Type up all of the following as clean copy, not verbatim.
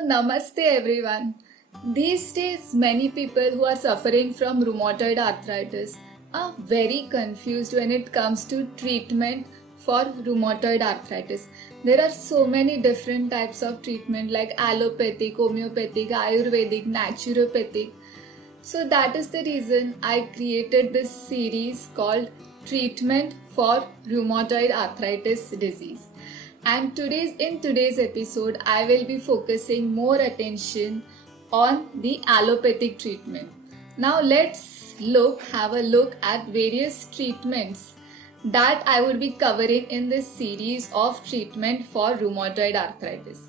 Namaste everyone. These days, many people who are suffering from rheumatoid arthritis are very confused when it comes to treatment for rheumatoid arthritis. There are so many different types of treatment like allopathic, homeopathic, ayurvedic, naturopathic. So that is the reason I created this series called Treatment for Rheumatoid Arthritis Disease. And in today's episode, I will be focusing more attention on the allopathic treatment. Now have a look at various treatments that I would be covering in this series of treatment for rheumatoid arthritis.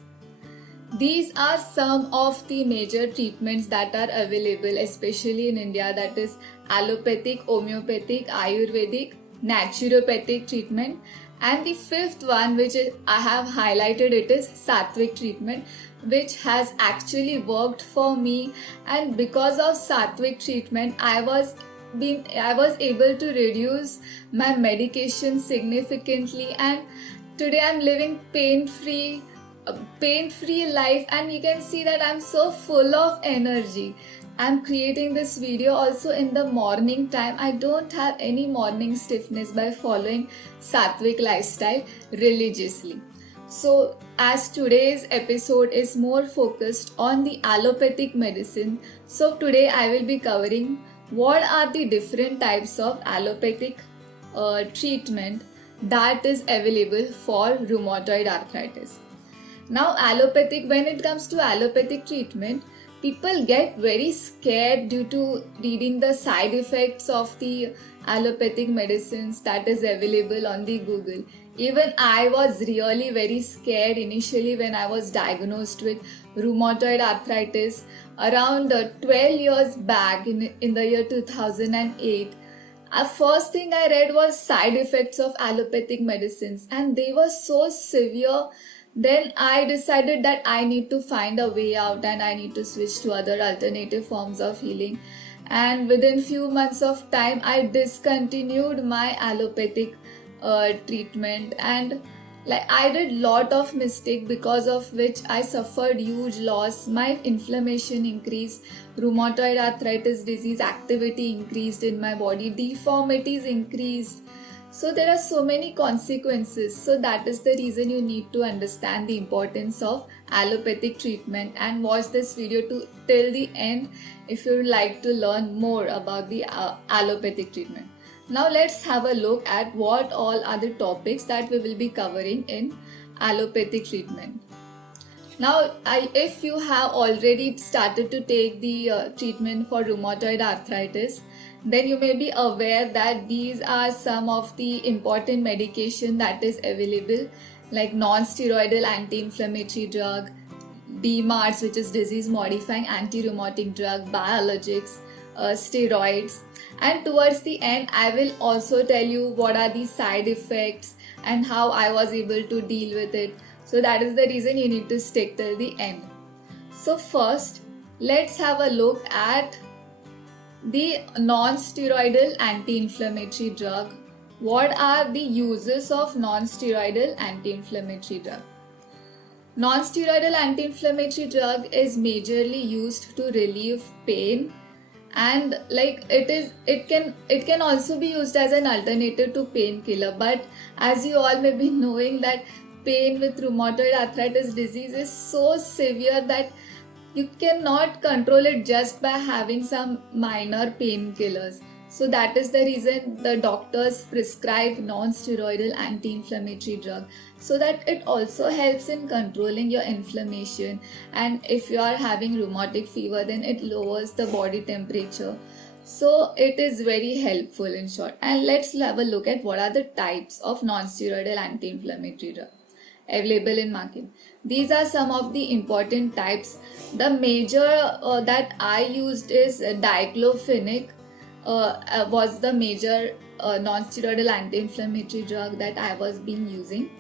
These are some of the major treatments that are available, especially in India, that is allopathic, homeopathic, ayurvedic, naturopathic treatment. And the fifth one, which I have highlighted, it is Sattvic treatment, which has actually worked for me. And because of Sattvic treatment, I was able to reduce my medication significantly, and today I'm living pain-free life, and you can see that I'm so full of energy. I'm creating this video also in the morning time. I don't have any morning stiffness by following Sattvic lifestyle religiously. So as today's episode is more focused on the allopathic medicine, so today I will be covering what are the different types of allopathic treatment that is available for rheumatoid arthritis. Now when it comes to allopathic treatment, people get very scared due to reading the side effects of the allopathic medicines that is available on the Google. Even I was really very scared initially when I was diagnosed with rheumatoid arthritis around 12 years back in the year 2008. First thing I read was side effects of allopathic medicines, and they were so severe. Then I decided that I need to find a way out and I need to switch to other alternative forms of healing. And within few months of time, I discontinued my allopathic treatment, and I did lot of mistake, because of which I suffered huge loss. My inflammation increased, rheumatoid arthritis disease activity increased in my body, deformities increased. So there are so many consequences. So that is the reason you need to understand the importance of allopathic treatment and watch this video till the end if you would like to learn more about the allopathic treatment. Now let's have a look at what all are the topics that we will be covering in allopathic treatment. Now, if you have already started to take the treatment for rheumatoid arthritis, then you may be aware that these are some of the important medication that is available, like non-steroidal anti-inflammatory drug, DMARDs, which is disease-modifying anti-rheumatic drug, biologics, steroids. And towards the end, I will also tell you what are the side effects and how I was able to deal with it. So that is the reason you need to stick till the end. So first, let's have a look at the non-steroidal anti-inflammatory drug. What are the uses of non-steroidal anti-inflammatory drug? Non-steroidal anti-inflammatory drug is majorly used to relieve pain, and it can also be used as an alternative to painkiller. But as you all may be knowing that pain with rheumatoid arthritis disease is so severe that you cannot control it just by having some minor painkillers. So that is the reason the doctors prescribe non-steroidal anti-inflammatory drug, so that it also helps in controlling your inflammation. And if you are having rheumatic fever, then it lowers the body temperature. So it is very helpful in short. And let's have a look at what are the types of non-steroidal anti-inflammatory drug available in market. These are some of the important types. The major that I used is diclofenac, was the major non-steroidal anti-inflammatory drug that I was been using.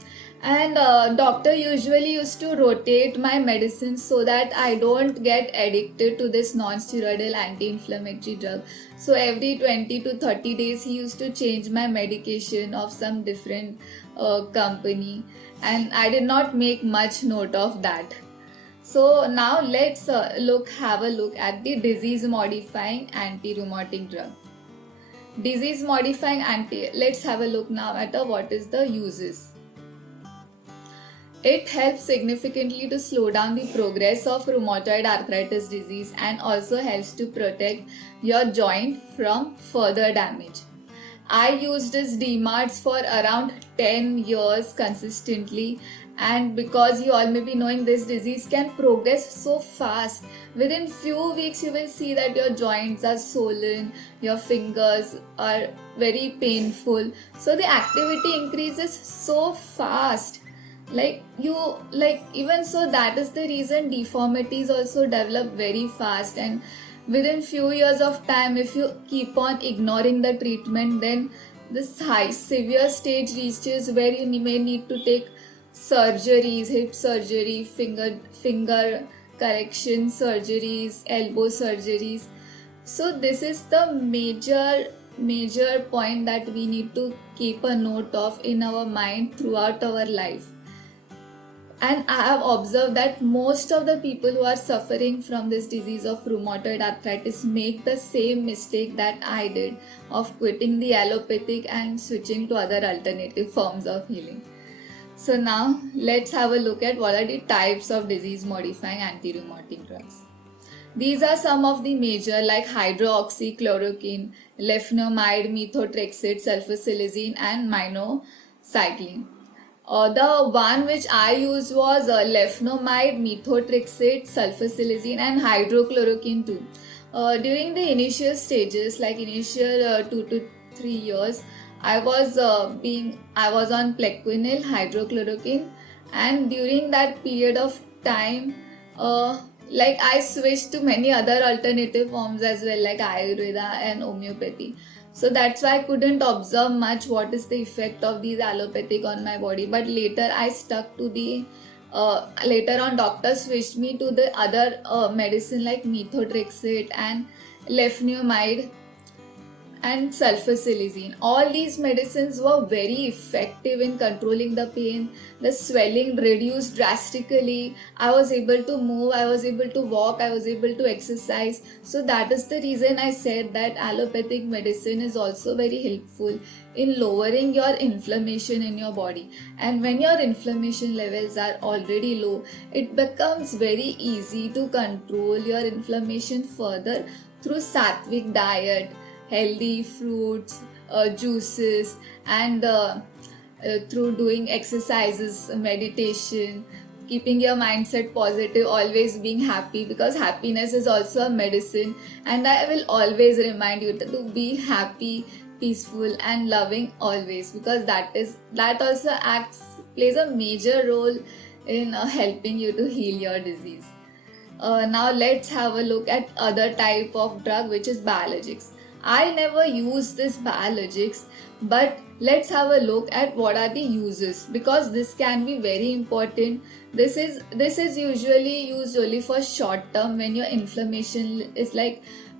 And doctor usually used to rotate my medicine so that I don't get addicted to this non-steroidal anti-inflammatory drug. So every 20 to 30 days he used to change my medication of some different company, and I did not make much note of that. So now let's have a look at the disease modifying anti-rheumatic drug. Disease modifying anti, let's have a look now at what is the uses. It helps significantly to slow down the progress of rheumatoid arthritis disease and also helps to protect your joint from further damage. I used this DMARDs for around 10 years consistently, and because you all may be knowing this disease can progress so fast. Within few weeks you will see that your joints are swollen, your fingers are very painful. So the activity increases so fast, even so, that is the reason deformities also develop very fast, and within few years of time, if you keep on ignoring the treatment, then this high severe stage reaches where you may need to take surgeries, hip surgery, finger correction surgeries, elbow surgeries. So this is the major point that we need to keep a note of in our mind throughout our life. And I have observed that most of the people who are suffering from this disease of rheumatoid arthritis make the same mistake that I did of quitting the allopathic and switching to other alternative forms of healing. So now let's have a look at what are the types of disease modifying anti-rheumatic drugs. These are some of the major, like hydroxychloroquine, leflunomide, methotrexate, sulfasalazine and minocycline. The one which I used was leflunomide, methotrexate, sulfasalazine and hydrochloroquine too. During the initial stages, like initial 2 to 3 years, I was on Plequenil, hydrochloroquine, and during that period of time, I switched to many other alternative forms as well, like Ayurveda and homeopathy. So that's why I couldn't observe much what is the effect of these allopathic on my body. But later I stuck to later on doctor switched me to the other medicine like methotrexate and leflunomide and sulfasalazine. All these medicines were very effective in controlling the pain. The swelling reduced drastically. I was able to move, I was able to walk, I was able to exercise. So that is the reason I said that allopathic medicine is also very helpful in lowering your inflammation in your body. And when your inflammation levels are already low, it becomes very easy to control your inflammation further through sattvic diet, healthy fruits, juices, and through doing exercises, meditation, keeping your mindset positive, always being happy, because happiness is also a medicine. And I will always remind you to be happy, peaceful and loving always, because that also plays a major role in helping you to heal your disease. Now let's have a look at other type of drug, which is biologics. I never use this biologics, but let's have a look at what are the uses, because this can be very important. This is usually used only for short term when your inflammation is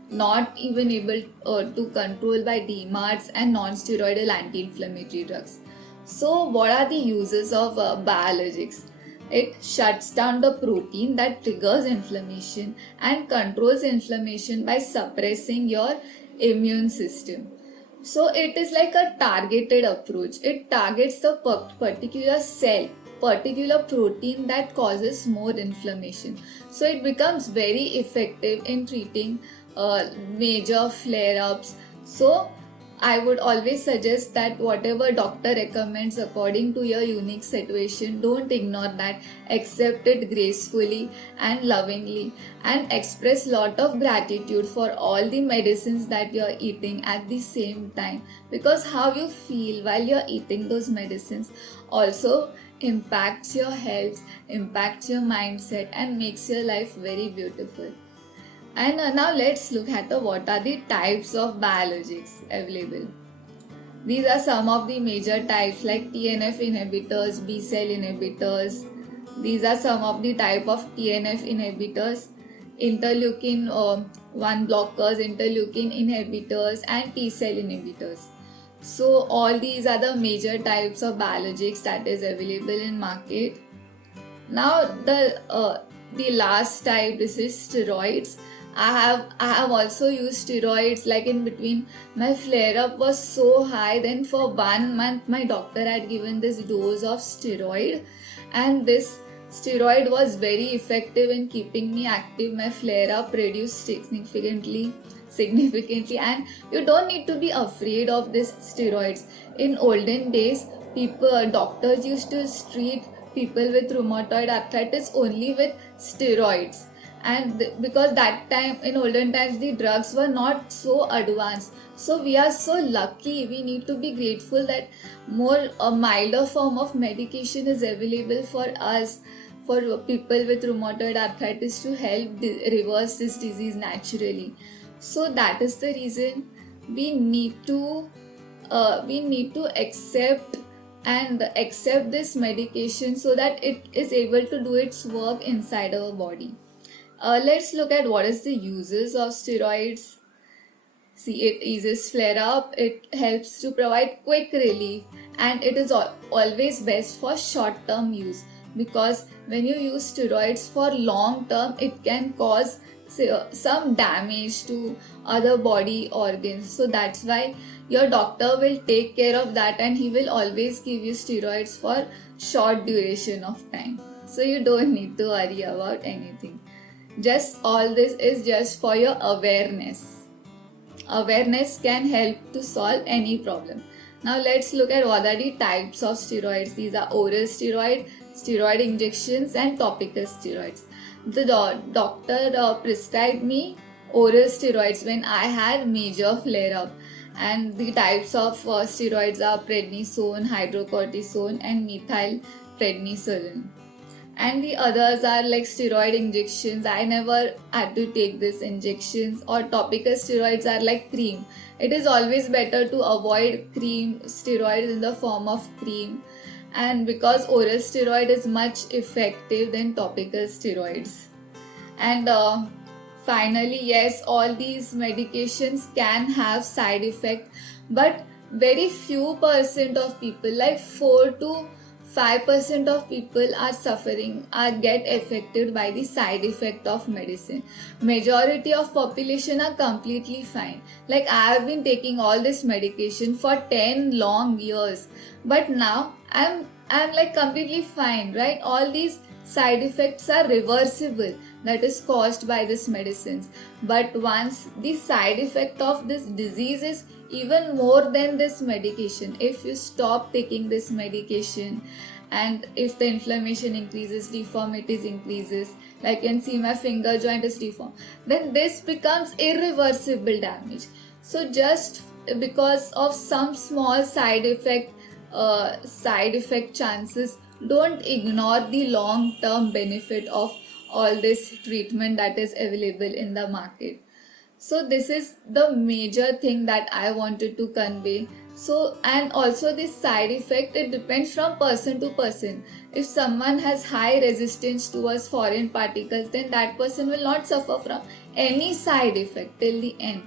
not even able to control by DMARDs and non-steroidal anti-inflammatory drugs. So what are the uses of biologics? It shuts down the protein that triggers inflammation and controls inflammation by suppressing your immune system. So it is like a targeted approach. It targets the particular cell, particular protein that causes more inflammation. So it becomes very effective in treating major flare-ups. So I would always suggest that whatever doctor recommends according to your unique situation, don't ignore that. Accept it gracefully and lovingly, and express lot of gratitude for all the medicines that you're eating at the same time, because how you feel while you're eating those medicines also impacts your health, impacts your mindset and makes your life very beautiful. And now let's look at what are the types of biologics available. These are some of the major types like TNF inhibitors, B cell inhibitors. These are some of the type of TNF inhibitors, interleukin 1 blockers, interleukin inhibitors and T cell inhibitors. So all these are the major types of biologics that is available in market. Now the last type, this is steroids. I have also used steroids, like in between my flare up was so high, then for 1 month my doctor had given this dose of steroid, and this steroid was very effective in keeping me active. My flare up reduced significantly, and you don't need to be afraid of these steroids. In olden days, doctors used to treat people with rheumatoid arthritis only with steroids, and because that time, in olden times, the drugs were not so advanced. So we are so lucky, we need to be grateful that a milder form of medication is available for us, for people with rheumatoid arthritis, to help reverse this disease naturally. So that is the reason we need to accept this medication so that it is able to do its work inside our body. Let's look at what is the uses of steroids. See, it eases flare up, it helps to provide quick relief, and it is always best for short term use, because when you use steroids for long term, it can cause some damage to other body organs. So that's why your doctor will take care of that, and he will always give you steroids for short duration of time. So you don't need to worry about anything. Just all this is just for your awareness. Awareness can help to solve any problem. Now let's look at what are the types of steroids. These are oral steroid injections, and topical steroids. The doctor prescribed me oral steroids when I had major flare up, and the types of steroids are prednisone, hydrocortisone, and methylprednisolone. And the others are like steroid injections. I never had to take these injections. Or topical steroids are like cream. It is always better to avoid steroids in the form of cream, and because oral steroid is much effective than topical steroids. And finally, yes, all these medications can have side effect, but very few percent of people, like 4 to 5% of people get affected by the side effect of medicine. Majority of population are completely fine. Like, I have been taking all this medication for 10 long years, but now I'm like completely fine, right? All these side effects are reversible, that is caused by these medicines. But once the side effect of this disease is even more than this medication, if you stop taking this medication, and if the inflammation increases, deformities increases, like you can see my finger joint is deformed, then this becomes irreversible damage. So just because of some small side effect chances, don't ignore the long term benefit of all this treatment that is available in the market. So this is the major thing that I wanted to convey. So, and also this side effect, it depends from person to person. If someone has high resistance towards foreign particles, then that person will not suffer from any side effect till the end.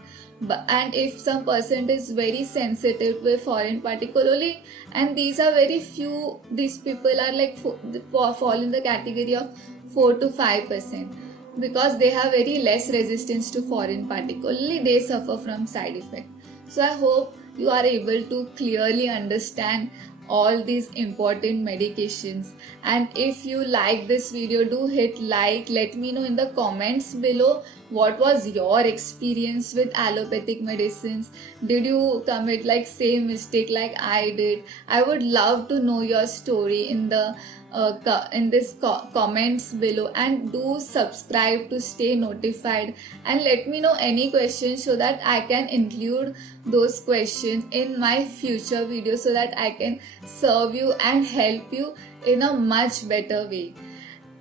And if some person is very sensitive to a foreign particle only, and these are very few, these people are like fall in the category of 4 to 5%, because they have very less resistance to foreign particle, only they suffer from side effect. So I hope you are able to clearly understand all these important medications. And if you like this video, do hit like. Let me know in the comments below what was your experience with allopathic medicines. Did you commit like same mistake like I did? I would love to know your story in this comments below, and do subscribe to stay notified, and let me know any questions so that I can include those questions in my future videos, so that I can serve you and help you in a much better way.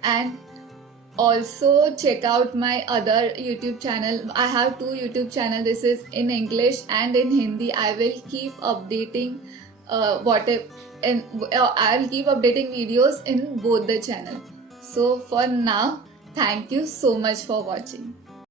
And also check out my other YouTube channel. I have 2 YouTube channels. This is in English and in Hindi. I will keep updating I'll keep updating videos in both the channel. So for now, thank you so much for watching.